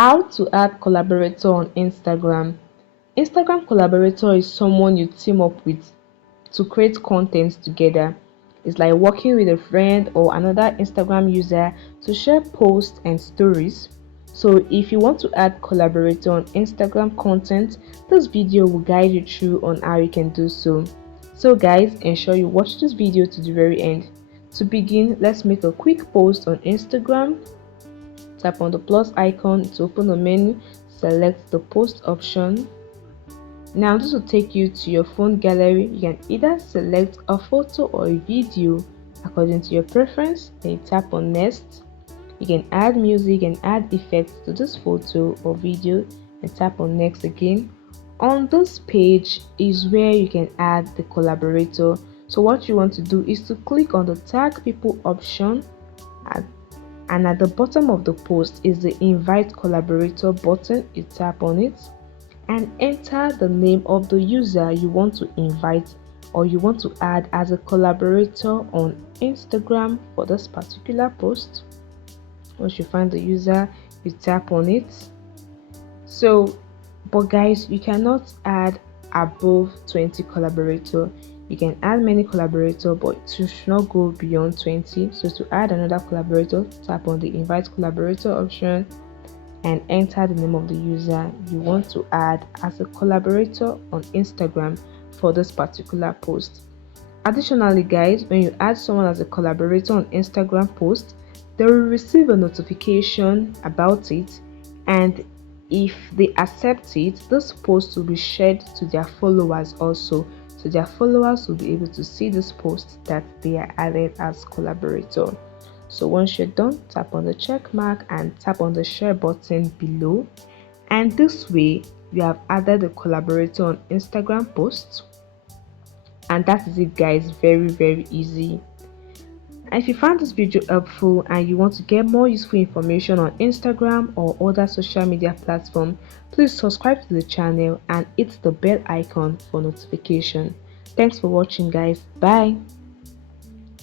How to add collaborator on Instagram. Instagram collaborator is someone you team up with to create content together. It's like working with a friend or another Instagram user to share posts and stories. So if you want to add collaborator on Instagram content, this video will guide you through on how you can do so. So guys, ensure you watch this video to the very end. To begin, let's make a quick post on Instagram. Tap on the plus icon to open the menu, select the post option. Now this will take you to your phone gallery. You can either select a photo or a video according to your preference. Then you tap on next. You can add music and add effects to this photo or video and tap on next again. On this page is where you can add the collaborator. So what you want to do is to click on the tag people option, and at the bottom of the post is the invite collaborator button. You tap on it and enter the name of the user you want to invite or you want to add as a collaborator on Instagram for this particular post. Once you find the user, you tap on it. But guys, you cannot add above 20 collaborator. You can add many collaborator, but it should not go beyond 20. So to add another collaborator, tap on the invite collaborator option and enter the name of the user you want to add as a collaborator on Instagram for this particular post. Additionally guys, when you add someone as a collaborator on Instagram post, they will receive a notification about it, and if they accept it, this post will be shared to their followers also. So their followers will be able to see this post that they are added as collaborator. So once you're done, tap on the check mark and tap on the share button below, and this way you have added a collaborator on Instagram posts. And that is it guys, very easy. And if you found this video helpful and you want to get more useful information on Instagram or other social media platforms, please subscribe to the channel and hit the bell icon for notification. Thanks for watching guys. Bye.